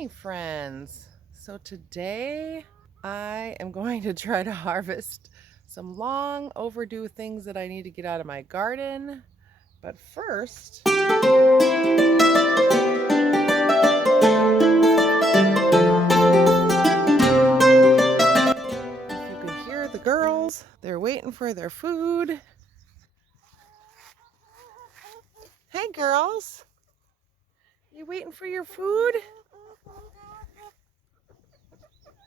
morning, friends. So today I am going to try to harvest some long overdue things that I need to get out of my garden. But first, if you can hear the girls, they're waiting for their food. Hey girls, you waiting for your food?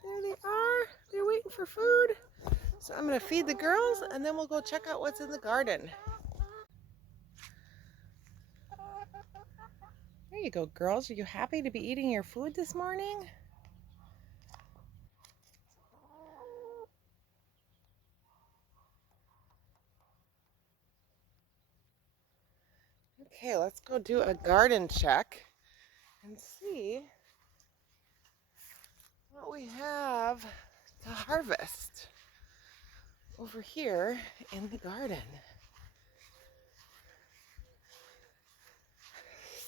There they are. They're waiting for food. So I'm going to feed the girls and then we'll go check out what's in the garden. There you go, girls. Are you happy to be eating your food this morning? Okay, let's go do a garden check and see what we have to harvest over here in the garden.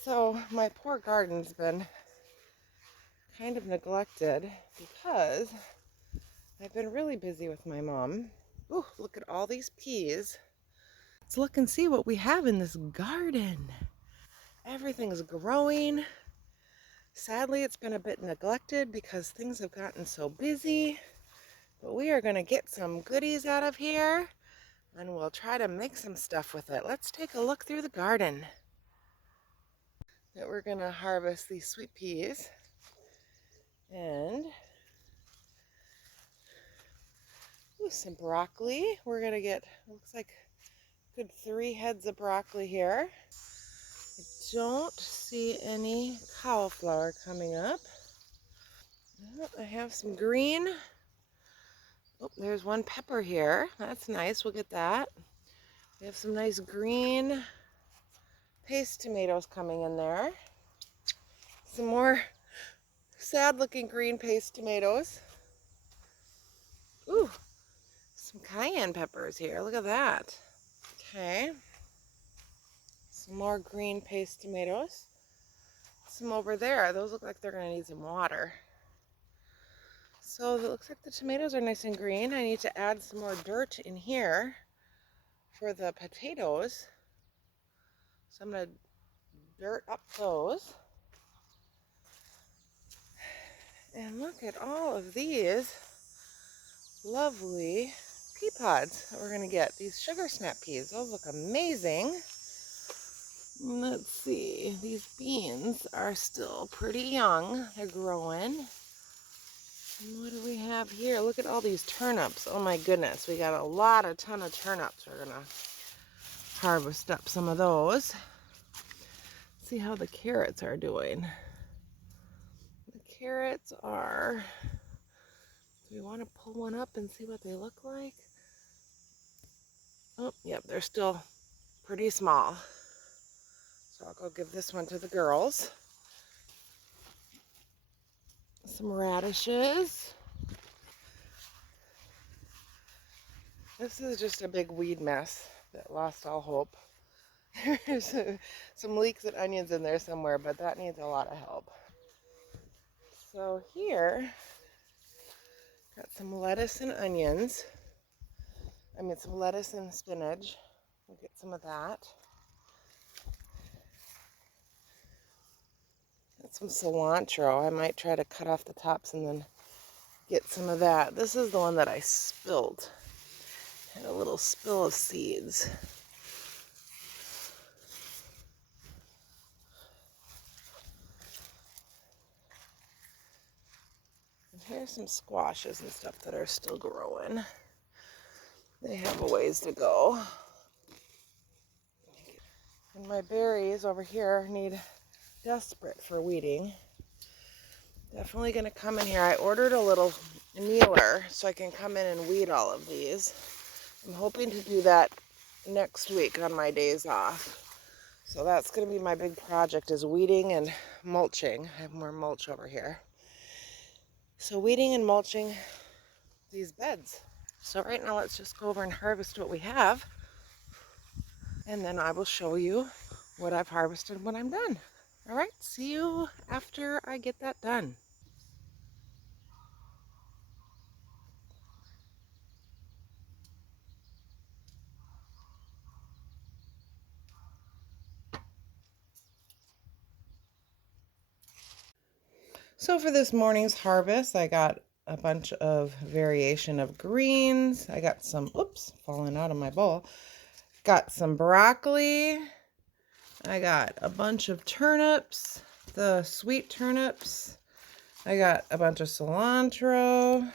So my poor garden's been kind of neglected because I've been really busy with my mom. Ooh, look at all these peas. Let's look and see what we have in this garden. Everything's growing. Sadly, it's been a bit neglected because things have gotten so busy. But we are going to get some goodies out of here and we'll try to make some stuff with it. Let's take a look through the garden. That we're going to harvest these sweet peas. And some broccoli. We're going to get, looks like a good 3 heads of broccoli here. I don't see any cauliflower coming up. I have some green. Oh, there's one pepper here. That's nice. We'll get that. We have some nice green paste tomatoes coming in there. Some more sad looking green paste tomatoes. Ooh, some cayenne peppers here. Look at that. Okay. Some more green paste tomatoes. Some over there. Those look like they're going to need some water. So it looks like the tomatoes are nice and green. I need to add some more dirt in here for the potatoes. So I'm going to dirt up those. And look at all of these lovely pea pods that we're going to get. These sugar snap peas. Those look amazing. Let's see. These beans are still pretty young. They're growing. And what do we have here? Look at all these turnips. Oh my goodness. We got a ton of turnips. We're going to harvest up some of those. See how the carrots are doing. The carrots are... Do we want to pull one up and see what they look like? Oh, yep, they're still pretty small. So I'll go give this one to the girls. Some radishes. This is just a big weed mess that lost all hope. There's some leeks and onions in there somewhere, but that needs a lot of help. So here, got some lettuce and onions. Some lettuce and spinach. We'll get some of that. Got some cilantro. I might try to cut off the tops and then get some of that. This is the one that I spilled. Had a little spill of seeds. And here's some squashes and stuff that are still growing. They have a ways to go. And my berries over here need desperate for weeding. Definitely going to come in here. I ordered a little kneeler so I can come in and weed all of these. I'm hoping to do that next week on my days off. So that's going to be my big project, is weeding and mulching. I have more mulch over here. So weeding and mulching these beds. So right now let's just go over and harvest what we have. And then I will show you what I've harvested when I'm done. All right, see you after I get that done. So for this morning's harvest, I got a bunch of variation of greens. I got some, oops, falling out of my bowl. Got some broccoli. I got a bunch of turnips, the sweet turnips. I got a bunch of cilantro.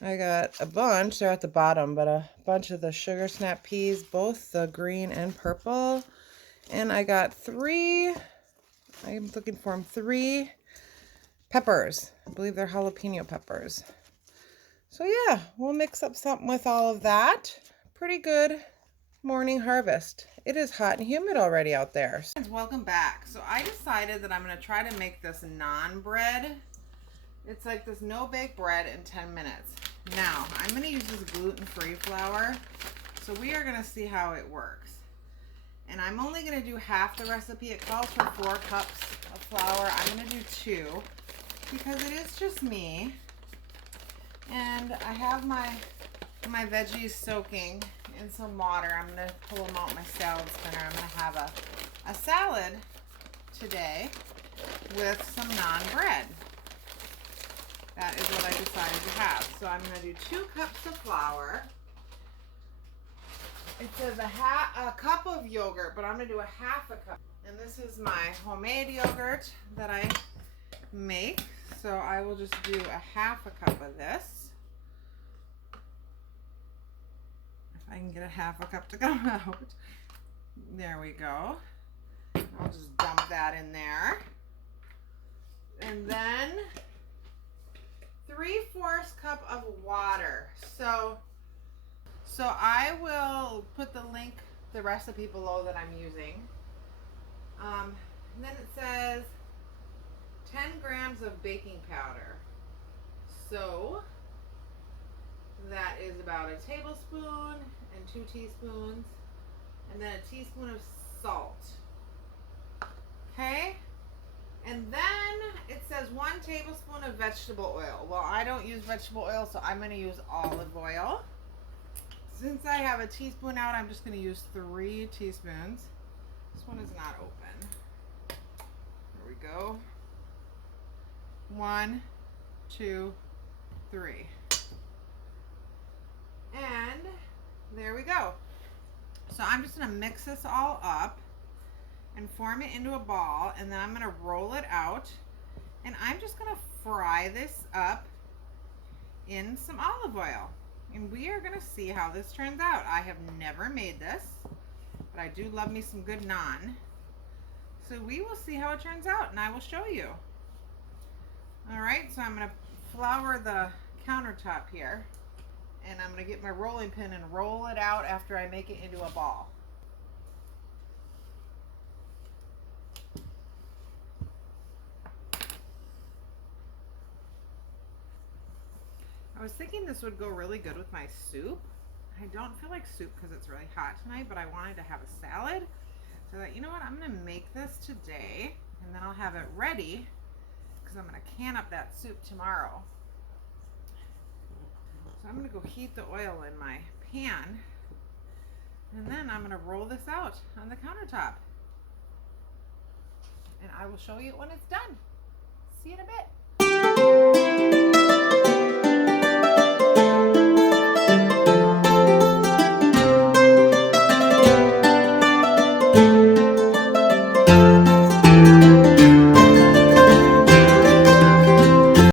I got a bunch, they're at the bottom, but a bunch of the sugar snap peas, both the green and purple. And I got I'm looking for them, 3 peppers. I believe they're jalapeno peppers. So yeah, we'll mix up something with all of that. Pretty good morning harvest. It is hot and humid already out there. Welcome back. So I decided that I'm going to try to make this naan bread. It's like this no-bake bread in 10 minutes. Now, I'm going to use this gluten-free flour. So we are going to see how it works. And I'm only going to do half the recipe. It calls for 4 cups of flour. I'm going to do 2 because it is just me. And I have my veggies soaking in some water. I'm going to pull them out my salad spinner. I'm going to have a salad today with some naan bread. That is what I decided to have. So I'm going to do 2 cups of flour. It says a cup of yogurt, but I'm going to do a half a cup. And this is my homemade yogurt that I make. So I will just do a half a cup of this. If I can get a half a cup to come out. There we go. I'll just dump that in there. And then 3/4 cup of water. So I will put the recipe below that I'm using. And then it says 10 grams of baking powder. So that is about a tablespoon and 2 teaspoons, and then a teaspoon of salt. Okay? And then it says 1 tablespoon of vegetable oil. Well, I don't use vegetable oil, so I'm going to use olive oil. Since I have a teaspoon out, I'm just going to use 3 teaspoons. This one is not open. There we go. 1, 2, 3. And there we go. So I'm just going to mix this all up and form it into a ball, and then I'm going to roll it out, and I'm just going to fry this up in some olive oil, and we are going to see how this turns out. I have never made this, but I do love me some good naan, so we will see how it turns out, and I will show you. All right, so I'm going to flour the countertop here, and I'm going to get my rolling pin and roll it out after I make it into a ball. I was thinking this would go really good with my soup. I don't feel like soup because it's really hot tonight, but I wanted to have a salad. So I thought, you know what, I'm going to make this today, and then I'll have it ready because I'm going to can up that soup tomorrow. So I'm going to go heat the oil in my pan, and then I'm going to roll this out on the countertop. And I will show you when it's done. See you in a bit.